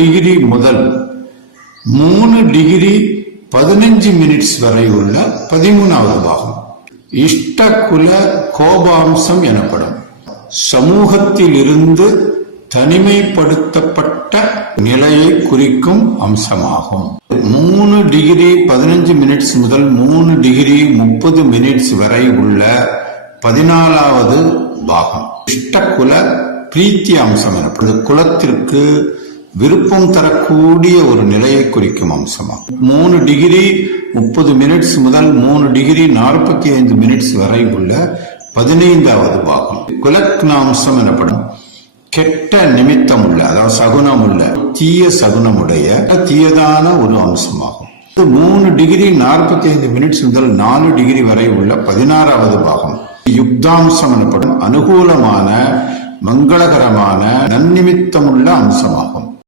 Degree முதல் 3 degree 15 minutes வரை உள்ள 13வது பாகம். இஷ்டகுல கோபாம்சம் எனப்படும். சமூகத்தில் இருந்து தனிமைப்படுத்தப்பட்ட நிலையை குறிக்கும் அம்சமாகும். 3 டிகிரி 15 மினிட்ஸ் முதல் 3 டிகிரி 30 மினிட்ஸ் வரை உள்ள 14வது பாகம் இஷ்டகுல பிரீத்தி அம்சம் எனப்படும். குலத்திற்கு விருப்பம் தரக்கூடிய ஒரு நிலையை குறிக்கும் அம்சமாகும். 3 டிகிரி 30 மினிட்ஸ் முதல் 3 டிகிரி 45 மினிட்ஸ் வரை உள்ள 15வது பாகம் குலக்னாம்சம் எனப்படும். கெட்ட நிமித்தம் உள்ள, அதாவது சகுனம் உள்ள, தீய சகுனமுடைய தீயதான ஒரு அம்சமாகும். 3 டிகிரி 45 மினிட்ஸ் முதல் 4 டிகிரி வரை உள்ள 16வது பாகம் யுக்தாம்சம் எனப்படும். அனுகூலமான மங்களகரமான நன்னிமித்தமுள்ள அம்சமாகும்.